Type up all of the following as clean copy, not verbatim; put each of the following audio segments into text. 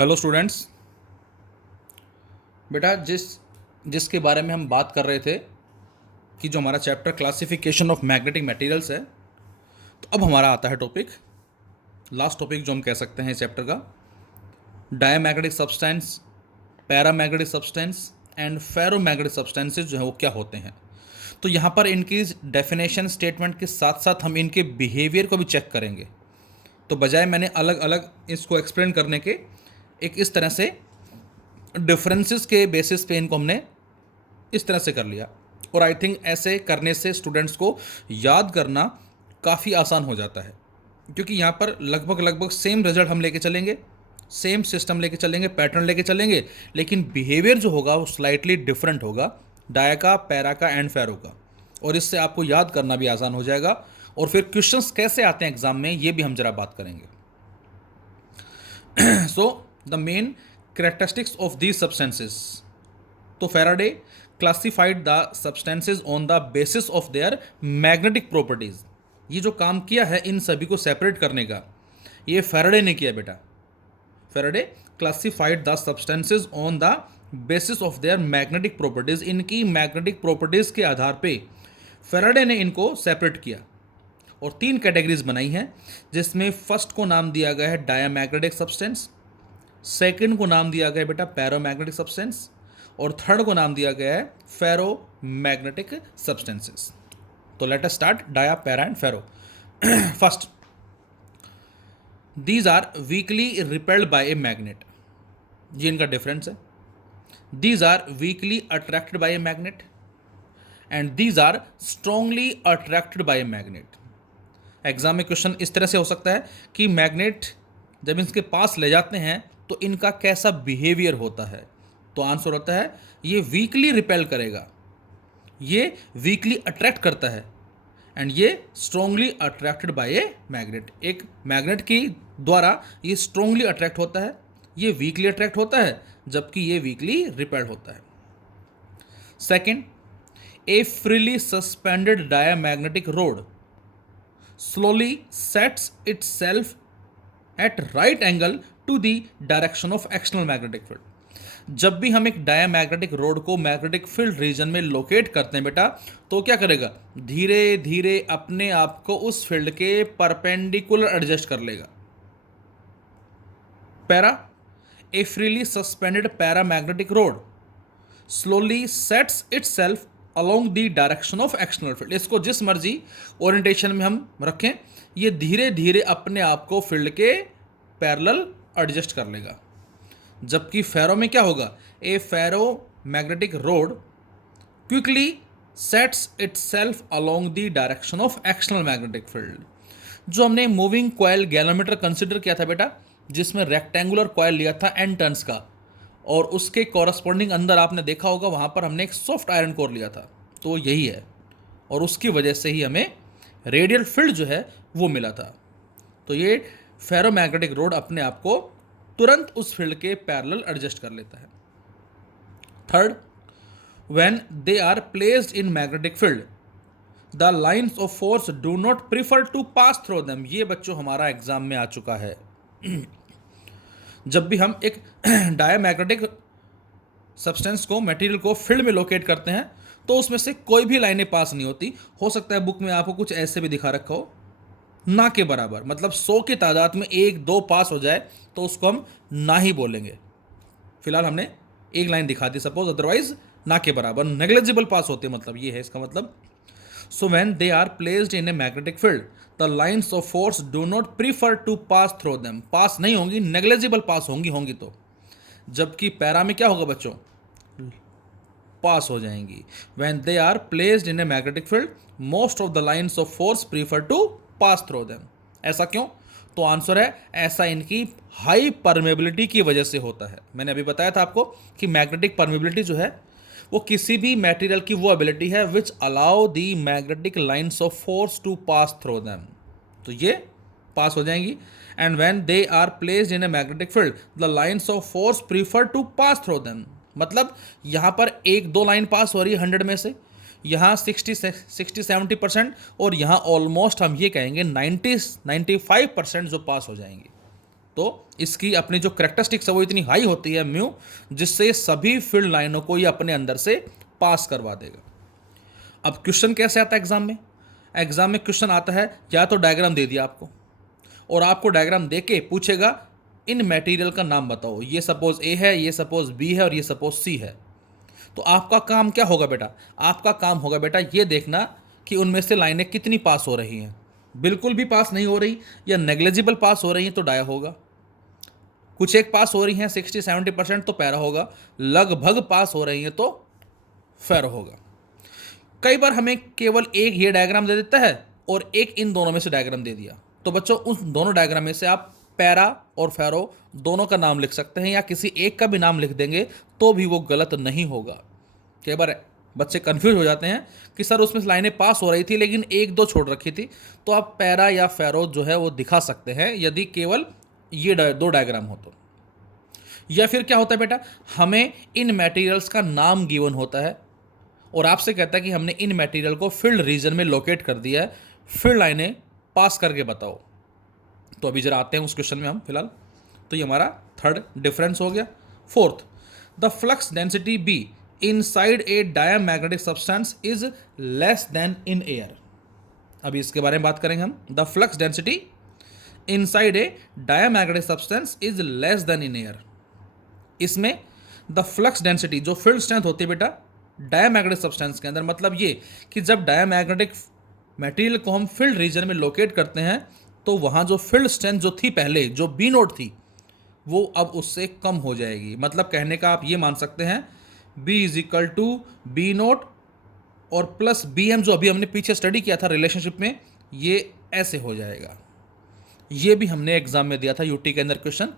Hello students. बेटा जिसके बारे में हम बात कर रहे थे कि जो हमारा chapter classification of magnetic materials है, तो अब हमारा आता है टॉपिक, लास्ट टॉपिक जो हम कह सकते हैं इस चैप्टर का, diamagnetic substance, paramagnetic substance and ferromagnetic substances जो है वो क्या होते हैं। तो यहाँ पर इनकी डेफिनेशन स्टेटमेंट के साथ साथ हम इनके बिहेवियर को भी चेक करेंगे। तो बजाय मैंने अलग अलग इसको एक्सप्लेन करने के, एक इस तरह से डिफरेंसेस के बेसिस पे इनको हमने इस तरह से कर लिया। और आई थिंक ऐसे करने से स्टूडेंट्स को याद करना काफ़ी आसान हो जाता है, क्योंकि यहाँ पर लगभग लगभग सेम रिजल्ट हम लेके चलेंगे, सेम सिस्टम लेके चलेंगे, पैटर्न लेके चलेंगे, लेकिन बिहेवियर जो होगा वो स्लाइटली डिफरेंट होगा डाया का, पैरा का एंड फेरो का। और इससे आपको याद करना भी आसान हो जाएगा। और फिर क्वेश्चंस कैसे आते हैं एग्जाम में, ये भी हम जरा बात करेंगे। So the main characteristics of these substances. तो Faraday classified the substances on the basis of their magnetic properties. ये जो काम किया है इन सभी को सेपरेट करने का, ये Faraday ने किया बेटा। Faraday classified the substances on the basis of their magnetic properties. इनकी मैग्नेटिक प्रॉपर्टीज के आधार पे Faraday ने इनको सेपरेट किया और तीन कैटेगरीज बनाई हैं, जिसमें फर्स्ट को नाम दिया गया है डायामैग्नेटिक सब्सटेंस, सेकंड को नाम दिया गया है बेटा पैरामैग्नेटिक सब्सटेंस, और थर्ड को नाम दिया गया है फेरोमैग्नेटिक सब्सटेंसेस। तो let us start dia, para and ferro. First, these are weakly repelled by a magnet. ये इनका डिफरेंस है। These are weakly attracted by a magnet and these are strongly attracted by a magnet. Exam में question इस तरह से हो सकता है कि मैग्नेट जब इसके पास ले जाते हैं तो इनका कैसा बिहेवियर होता है। तो आंसर होता है ये वीकली रिपेल करेगा, ये वीकली अट्रैक्ट करता है, एंड ये strongly attracted by a magnet. एक मैग्नेट की द्वारा ये स्ट्रांगली अट्रैक्ट होता है, ये वीकली अट्रैक्ट होता है, जबकि ये वीकली रिपेल होता है। Second, A freely suspended diamagnetic road slowly sets itself at right angle to the direction of external magnetic field. जब भी हम एक डायामैग्नेटिक रोड को मैग्नेटिक फील्ड रीजन में लोकेट करते हैं बेटा, तो क्या करेगा, धीरे धीरे अपने आप को उस फील्ड के परपेंडिकुलर एडजस्ट कर लेगा। Para, A freely suspended paramagnetic road slowly sets itself along the direction of external field. इसको जिस मर्जी ओरिएंटेशन में हम रखें, ये धीरे धीरे अपने आप को फील्ड के पैरेलल एडजस्ट कर लेगा। जबकि फेरो में क्या होगा, a ferro magnetic rod quickly sets itself along the direction of external magnetic field. जो हमने मूविंग कॉइल गैलोमीटर कंसिडर किया था बेटा, जिसमें रेक्टेंगुलर कॉइल लिया था n टर्न्स का, और उसके कॉरस्पॉन्डिंग अंदर आपने देखा होगा वहाँ पर हमने एक सॉफ्ट आयरन कोर लिया था, तो यही है, और उसकी वजह से ही हमें रेडियल फील्ड जो है वो मिला था। तो ये फेरोमैग्नेटिक रोड अपने आप को तुरंत उस फील्ड के पैरेलल एडजस्ट कर लेता है। Third, when they are placed in magnetic field the lines of force do not prefer to pass through them. ये बच्चों हमारा एग्जाम में आ चुका है। जब भी हम एक डायामैग्नेटिक सब्सटेंस को, मटेरियल को फील्ड में लोकेट करते हैं, तो उसमें से कोई भी लाइनें पास नहीं होती। हो सकता है बुक में आपको कुछ ऐसे भी दिखा रखा हो, ना के बराबर, मतलब 100 की तादाद में 1-2 पास हो जाए तो उसको हम ना ही बोलेंगे। फिलहाल हमने एक लाइन दिखा दी सपोज, अदरवाइज ना के बराबर नेग्लिजिबल पास होते, मतलब ये है इसका मतलब। So when they are placed in a magnetic field the lines of force do not prefer to pass through them. Pass नहीं होंगी, नेग्लिजिबल पास होंगी तो। जबकि पैरा में क्या होगा बच्चों, पास हो जाएंगी। When they are placed in a magnetic field most of the lines of force prefer to pass through them. ऐसा क्यों? तो आंसर है ऐसा इनकी हाई परमेबिलिटी की वजह से होता है। मैंने अभी बताया था आपको कि मैग्नेटिक परमेबिलिटी जो है वो किसी भी मटेरियल की वो एबिलिटी है which allow the magnetic lines of force to pass through them. तो ये पास हो जाएंगी। And when they are placed in a magnetic field the lines of force prefer to pass through them. मतलब यहाँ पर 1-2 line पास हो रही है 100 में से, यहाँ 60-70%, और यहाँ ऑलमोस्ट हम ये कहेंगे 90-95% जो पास हो जाएंगी। तो इसकी अपनी जो करेक्टरिस्टिक्स है वो इतनी हाई होती है म्यू, जिससे ये सभी फील्ड लाइनों को ये अपने अंदर से पास करवा देगा। अब क्वेश्चन कैसे आता है एग्जाम में? एग्जाम में क्वेश्चन आता है या तो डायग्राम दे दिया आपको, और आपको डायग्राम दे के पूछेगा इन मटेरियल का नाम बताओ, ये सपोज ए है, ये सपोज बी है और ये सपोज सी है। तो आपका काम क्या होगा बेटा? आपका काम होगा बेटा ये देखना कि उनमें से लाइनें कितनी पास हो रही हैं। बिल्कुल भी पास नहीं हो रही या नेग्लिजिबल पास हो रही हैं तो डाया होगा, कुछ एक पास हो रही हैं 60-70% तो पैरा होगा, लगभग पास हो रही हैं तो फेरो होगा। कई बार हमें केवल एक ये डायग्राम दे देता है और एक इन दोनों में से डायग्राम दे दिया, तो बच्चों उस दोनों डायग्राम में से आप पैरा और फेरो दोनों का नाम लिख सकते हैं, या किसी एक का भी नाम लिख देंगे तो भी वो गलत नहीं होगा। कई बार बच्चे कंफ्यूज हो जाते हैं कि सर उसमें लाइनें पास हो रही थी लेकिन एक दो छोड़ रखी थी, तो आप पैरा या फेरो जो है वो दिखा सकते हैं यदि केवल ये दो डायग्राम हो तो। या फिर क्या होता है बेटा, हमें इन मटेरियल्स का नाम गिवन होता है और आपसे कहता है कि हमने इन मटेरियल को फील्ड रीजन में लोकेट कर दिया है, फील्ड लाइनें पास करके बताओ। तो अभी जरा आते हैं उस क्वेश्चन में हम फिलहाल। तो ये हमारा थर्ड डिफरेंस हो गया। Fourth, the flux density be inside a diamagnetic substance is less then in air. अभी इसके बारे में बात करेंगे हम। The flux density inside a diamagnetic substance is less then in air. इसमें द फ्लक्स डेंसिटी जो फील्ड स्ट्रेंथ होती है बेटा डायमैग्नेटिक सब्सटेंस के अंदर, मतलब ये कि जब डायमैग्नेटिक मटेरियल को हम फील्ड रीजन में लोकेट करते हैं तो वहाँ जो फील्ड स्ट्रेंथ जो थी पहले, जो बी नोट थी, वो अब उससे कम हो जाएगी। मतलब कहने का आप ये मान सकते हैं B is equal to B naught और प्लस बी एम, जो अभी हमने पीछे स्टडी किया था रिलेशनशिप में, ये ऐसे हो जाएगा। ये भी हमने एग्जाम में दिया था यूटी के अंदर क्वेश्चन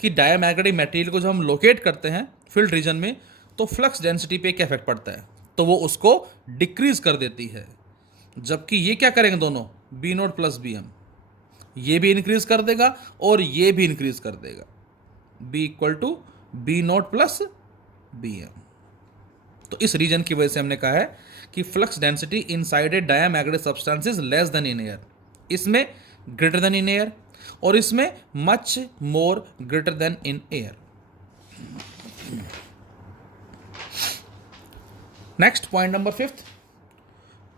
कि डायमैग्नेटिक मटेरियल को जब हम लोकेट करते हैं फील्ड रीजन में तो फ्लक्स डेंसिटी पे क्या इफेक्ट पड़ता है, तो वो उसको डिक्रीज कर देती है। जबकि ये क्या करेंगे दोनों, B naught plus B M, ये भी इंक्रीज कर देगा और ये भी इंक्रीज कर देगा, B equal to B naught plus B M. तो इस रीजन की वजह से हमने कहा है कि flux density inside a diamagnetic substance is less then in air, इसमें ग्रेटर देन इन एयर और इसमें much more greater then in air. Next point number fifth.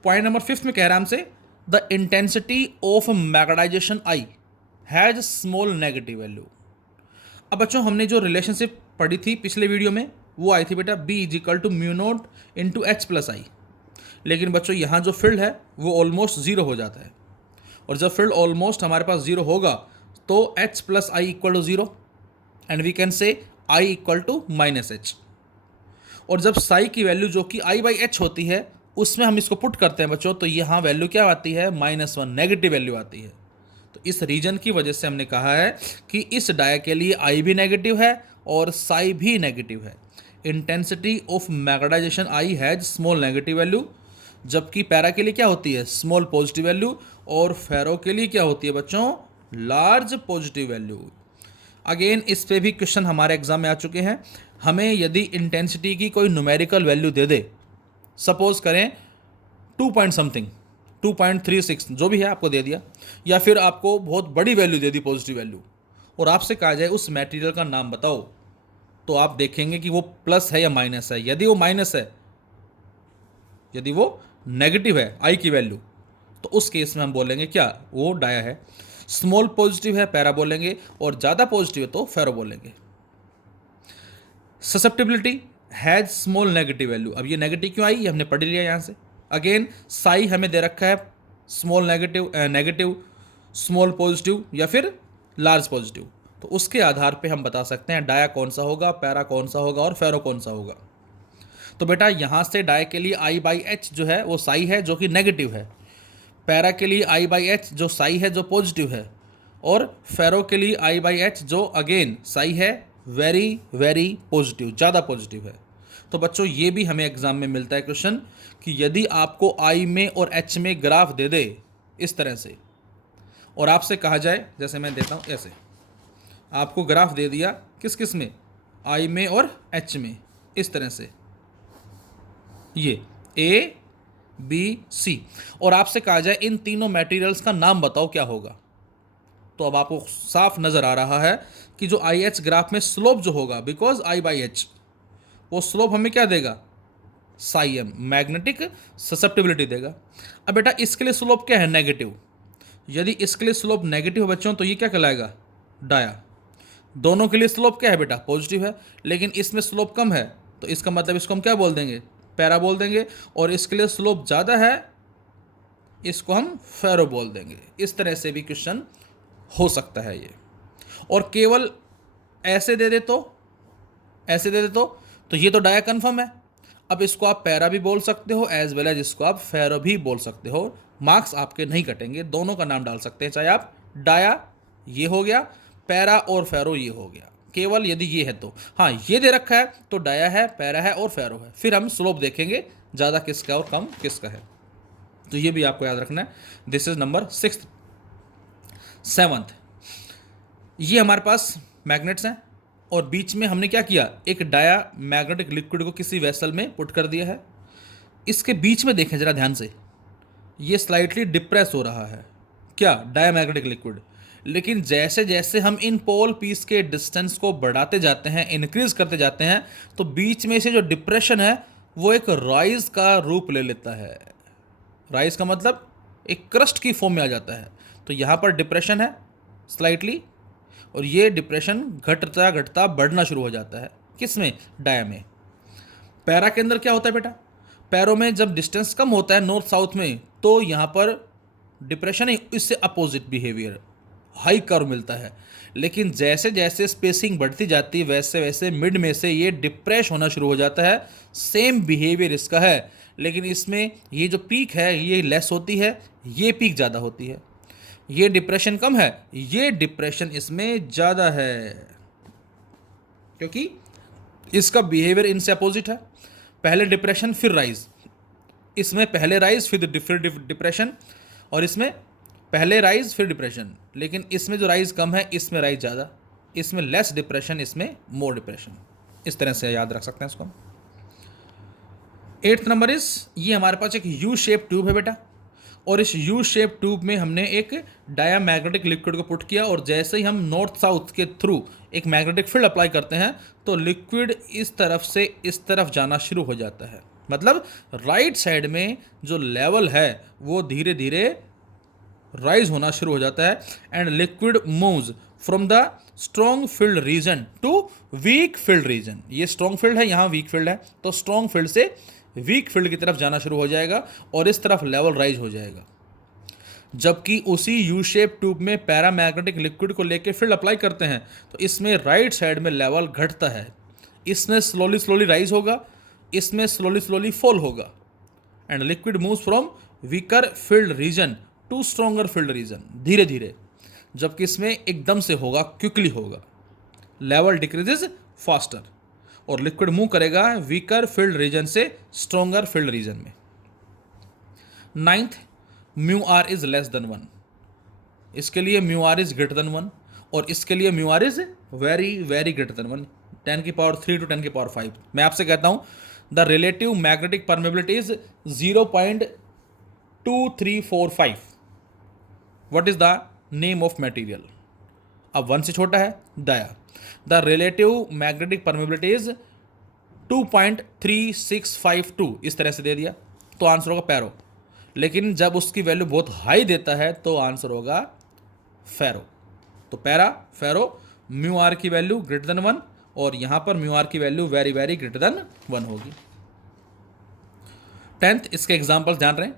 Point number fifth में कह रहा है हमसे the intensity of magnetization I has small negative value. अब बच्चों हमने जो रिलेशनशिप पढ़ी थी पिछले वीडियो में वो आई थी बेटा B is equal to mu naught into H plus I, लेकिन बच्चों यहाँ जो फील्ड है वो ऑलमोस्ट जीरो हो जाता है, और जब फील्ड ऑलमोस्ट हमारे पास जीरो होगा तो H plus I equal to zero and we can say I equal to minus H. और जब साई की वैल्यू जो कि आई बाई एच होती है उसमें हम इसको पुट करते हैं बच्चों, तो यहाँ वैल्यू क्या आती है, -1, नेगेटिव वैल्यू आती है। तो इस रीजन की वजह से हमने कहा है कि इस डाया के लिए आई भी नेगेटिव है और साई भी नेगेटिव है। Intensity of magnetization I has small negative value, जबकि पैरा के लिए क्या होती है, स्मॉल पॉजिटिव वैल्यू, और फेरो के लिए क्या होती है बच्चों, लार्ज पॉजिटिव वैल्यू। अगेन इस पे भी क्वेश्चन हमारे एग्जाम में आ चुके हैं। हमें यदि इंटेंसिटी की कोई न्यूमेरिकल वैल्यू दे दे, सपोज करें 2 पॉइंट समथिंग, 2.36 जो भी है आपको दे दिया, या फिर आपको बहुत बड़ी value they the positive value, और आपसे कहा जाए उस मटेरियल का नाम बताओ, तो आप देखेंगे कि वो प्लस है या माइनस है। यदि वो माइनस है, यदि वो नेगेटिव है आई की वैल्यू, तो उस केस में हम बोलेंगे क्या, वो डाया है। स्मॉल पॉजिटिव है पैरा बोलेंगे, और ज़्यादा पॉजिटिव है तो फेरो बोलेंगे। Susceptibility has small negative value, अब ये नेगेटिव क्यों आई ये हमने पढ़ लिया यहाँ से। अगेन साई हमें दे रखा है small negative, negative, small positive या फिर लार्ज पॉजिटिव, तो उसके आधार पे हम बता सकते हैं डाया कौन सा होगा, पैरा कौन सा होगा और फेरो कौन सा होगा। तो बेटा यहाँ से डाया के लिए आई बाई एच जो है वो साई है जो कि नेगेटिव है, पैरा के लिए आई बाई एच जो साई है जो पॉजिटिव है, और फेरो के लिए आई बाई एच जो अगेन साई है वेरी वेरी पॉजिटिव, ज़्यादा पॉजिटिव है। तो बच्चों ये भी हमें एग्जाम में मिलता है क्वेश्चन कि यदि आपको आई में और एच में ग्राफ दे दे इस तरह से, और आपसे कहा जाए, जैसे मैं देता हूँ ऐसे, आपको ग्राफ दे दिया किस किस में, आई में और एच में, इस तरह से ये ए बी सी, और आपसे कहा जाए इन तीनों मटेरियल्स का नाम बताओ क्या होगा, तो अब आपको साफ नज़र आ रहा है कि जो आई एच ग्राफ में स्लोप जो होगा, बिकॉज आई बाई एच, वो स्लोप हमें क्या देगा, साई एम, मैग्नेटिक ससेप्टिबिलिटी देगा। अब बेटा इसके लिए स्लोप क्या है, नेगेटिव। यदि इसके लिए स्लोप नेगेटिव है बच्चों, तो ये क्या कहलाएगा, डाया। दोनों के लिए स्लोप क्या है बेटा, पॉजिटिव है, लेकिन इसमें स्लोप कम है, तो इसका मतलब इसको हम क्या बोल देंगे, पैरा बोल देंगे। और इसके लिए स्लोप ज़्यादा है, इसको हम फेरो बोल देंगे। इस तरह से भी क्वेश्चन हो सकता है ये। और केवल ऐसे दे दे तो, ऐसे दे दे तो ये तो डाया कन्फर्म है। अब इसको आप पैरा भी बोल सकते हो, एज वेल एज इसको आप फेरो भी बोल सकते हो। मार्क्स आपके नहीं कटेंगे, दोनों का नाम डाल सकते हैं, चाहे आप डाया ये हो गया, पैरा और फेरो ये हो गया, केवल यदि ये है तो। हाँ, ये दे रखा है तो डाया है, पैरा है और फेरो है। फिर हम स्लोप देखेंगे ज़्यादा किसका और कम किसका है, तो ये भी आपको याद रखना है। This is number 6। 7th, ये हमारे पास मैग्नेट्स हैं और बीच में हमने क्या किया, एक डाया मैग्नेटिक लिक्विड को किसी वेसल में पुट कर दिया है। इसके बीच में देखें जरा ध्यान से, ये स्लाइटली डिप्रेस हो रहा है, क्या, डाया मैग्नेटिक लिक्विड। लेकिन जैसे जैसे हम इन पोल पीस के डिस्टेंस को बढ़ाते जाते हैं, इंक्रीज करते जाते हैं, तो बीच में से जो डिप्रेशन है वो एक राइज का रूप ले लेता है। राइज का मतलब एक क्रस्ट की फॉर्म में आ जाता है। तो यहाँ पर डिप्रेशन है स्लाइटली, और ये डिप्रेशन घटता घटता बढ़ना शुरू हो जाता है, किस में, डाया में। पैरा के अंदर क्या होता है बेटा, पैरों में जब डिस्टेंस कम होता है नॉर्थ साउथ में, तो यहाँ पर डिप्रेशन है, इससे अपोजिट बिहेवियर, हाई कर्व मिलता है। लेकिन जैसे जैसे स्पेसिंग बढ़ती जाती है, वैसे वैसे मिड में से ये डिप्रेस होना शुरू हो जाता है। सेम बिहेवियर इसका है, लेकिन इसमें ये जो पीक है ये लेस होती है, ये पीक ज़्यादा होती है। ये डिप्रेशन कम है, ये डिप्रेशन इसमें ज़्यादा है, क्योंकि इसका बिहेवियर इनसे अपोजिट है। पहले डिप्रेशन फिर राइज, इसमें पहले राइज फिर डिप्रेशन, और इसमें पहले राइज फिर डिप्रेशन। लेकिन इसमें जो राइज कम है, इसमें राइज ज़्यादा, इसमें लेस डिप्रेशन, इसमें मोर डिप्रेशन। इस तरह से याद रख सकते हैं इसको। 8th नंबर इस, ये हमारे पास एक यू शेप ट्यूब है बेटा, और इस यू शेप ट्यूब में हमने एक डाया मैग्नेटिक लिक्विड को पुट किया, और जैसे ही हम नॉर्थ साउथ के थ्रू एक मैग्नेटिक फील्ड अप्लाई करते हैं, तो लिक्विड इस तरफ से इस तरफ जाना शुरू हो जाता है। मतलब राइट साइड में जो लेवल है वो धीरे धीरे राइज होना शुरू हो जाता है, and liquid moves from the strong field region to weak field region. ये स्ट्रॉन्ग फील्ड है, यहाँ वीक फील्ड है, तो स्ट्रॉन्ग फील्ड से वीक फील्ड की तरफ जाना शुरू हो जाएगा, और इस तरफ लेवल राइज हो जाएगा। जबकि उसी यू शेप ट्यूब में पैरामैग्नेटिक लिक्विड को लेके फील्ड अप्लाई करते हैं, तो इसमें राइट साइड में लेवल घटता है, इसमें स्लोली स्लोली राइज होगा, इसमें स्लोली स्लोली फॉल होगा, and liquid moves from weaker field region to stronger field region, धीरे धीरे। जबकि इसमें एकदम से होगा, क्विकली होगा, लेवल डिक्रीजेज फास्टर, और लिक्विड मूव करेगा वीकर फील्ड रीजन से स्ट्रॉन्गर फील्ड रीजन में। 9th, mu r is less than 1। इसके लिए mu r is greater than 1, और इसके लिए mu r is very very greater than 1, 10 की पावर 3 टू 10 की पावर 5। मैं आपसे कहता हूं the relative magnetic permeability is 0.2345। What is the name of material? अब 1 से छोटा है dia. The relative magnetic permeability is 2.3652, इस तरह से दे दिया तो आंसर होगा पैरो। लेकिन जब उसकी वैल्यू बहुत हाई देता है तो आंसर होगा फेरो। तो पैरा, फेरो, म्यू आर की वैल्यू ग्रेटर देन 1, और यहां पर म्यू आर की value very very greater than 1 होगी। 10th, इसके एग्जाम्पल्स ध्यान रहे,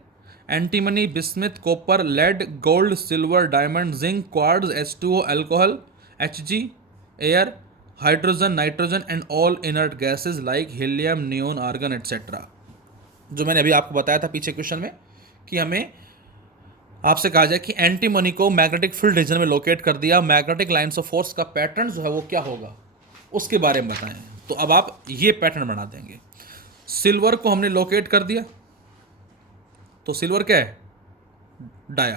antimony, bismuth, copper, lead, gold, silver, diamond, zinc, quartz, H2O, alcohol, Hg, air, hydrogen, nitrogen and all inert gases like helium, neon, argon etcetera. जो मैंने अभी आपको बताया था पीछे क्वेश्चन में कि हमें आपसे कहा जाए कि एंटीमनी को मैग्नेटिक फील्ड रीजन में लोकेट कर दिया, मैग्नेटिक लाइन्स ऑफ फोर्स का पैटर्न जो है वो क्या होगा उसके बारे में बताएं। तो अब आप ये पैटर्न बना देंगे। सिल्वर को हमने लोकेट कर दिया, तो सिल्वर क्या है, डाया।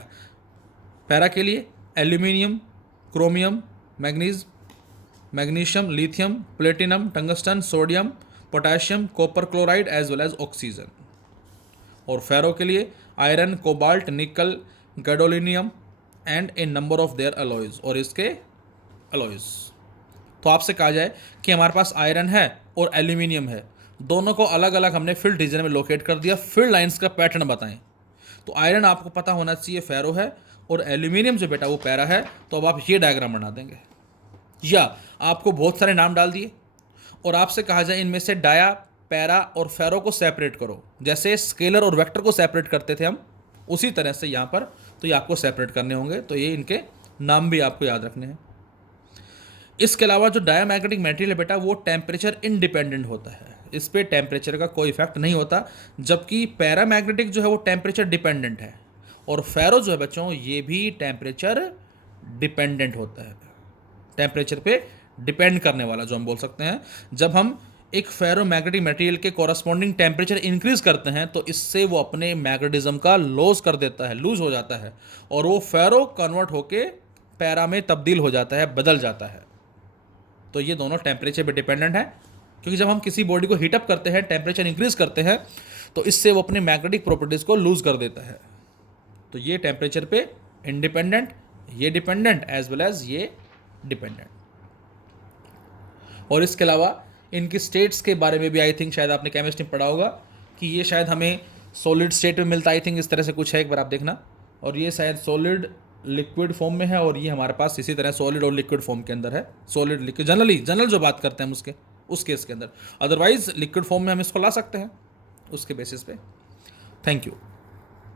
पैरा के लिए aluminium, chromium, magnesium, lithium, platinum, tungsten, sodium, potassium, copper chloride as well as oxygen. और फेरो के लिए iron, cobalt, nickel, gadolinium, and a number of their alloys, और इसके अलॉयज। तो आपसे कहा जाए कि हमारे पास आयरन है और एल्यूमिनियम है, दोनों को अलग अलग हमने फील्ड रीजन में लोकेट कर दिया, फील्ड लाइंस का पैटर्न बताएं। तो आयरन आपको पता होना चाहिए फेरो है, और एल्यूमिनियम जो बेटा वो पैरा है। तो अब आप ये डायग्राम बना देंगे, या आपको बहुत सारे नाम डाल दिए और आपसे कहा जाए इनमें से डाया, पैरा और फेरो को सेपरेट करो, जैसे स्केलर और वेक्टर को सेपरेट करते थे हम, उसी तरह से यहाँ पर तो ये आपको सेपरेट करने होंगे। तो ये इनके नाम भी आपको याद रखने हैं। इसके अलावा जो डायामैग्नेटिक मटेरियल है बेटा वो टेम्परेचर इंडिपेंडेंट होता है, इस पर टेम्परेचर का कोई इफेक्ट नहीं होता, जबकि पैरामैग्नेटिक जो है वो टेम्परेचर डिपेंडेंट है, और फेरो जो है बच्चों ये भी टेम्परेचर डिपेंडेंट होता है, टेम्परेचर पे डिपेंड करने वाला जो हम बोल सकते हैं। जब हम एक फेरो मैग्नेटिक मटेरियल के कॉरस्पॉन्डिंग टेम्परेचर इंक्रीज करते हैं तो इससे वो अपने मैग्नेटिज्म का लॉस कर देता है, लूज हो जाता है, और वो फेरो कन्वर्ट होके पैरा में तब्दील हो जाता है, बदल जाता है। तो ये दोनों टेम्परेचर पे डिपेंडेंट है, क्योंकि जब हम किसी बॉडी को हीटअप करते हैं, टेम्परेचर इंक्रीज करते हैं, तो इससे वो अपने मैग्नेटिक प्रॉपर्टीज को लूज कर देता है। तो ये टेम्परेचर पे इंडिपेंडेंट, ये डिपेंडेंट एज वेल एज ये डिपेंडेंट। और इसके अलावा इनकी स्टेट्स के बारे में भी आई थिंक शायद आपने केमिस्ट्री में पढ़ा होगा कि ये शायद हमें सॉलिड स्टेट में मिलता है, आई थिंक इस तरह से कुछ है, एक बार आप देखना। और ये शायद सॉलिड लिक्विड फॉर्म में है, और ये हमारे पास इसी तरह सॉलिड और लिक्विड फॉर्म के अंदर है। सॉलिड लिक्विड जनरल जो बात करते हैं हम उसके उस केस के अंदर, अदरवाइज लिक्विड फॉर्म में हम इसको ला सकते हैं उसके बेसिस पे। Thank you.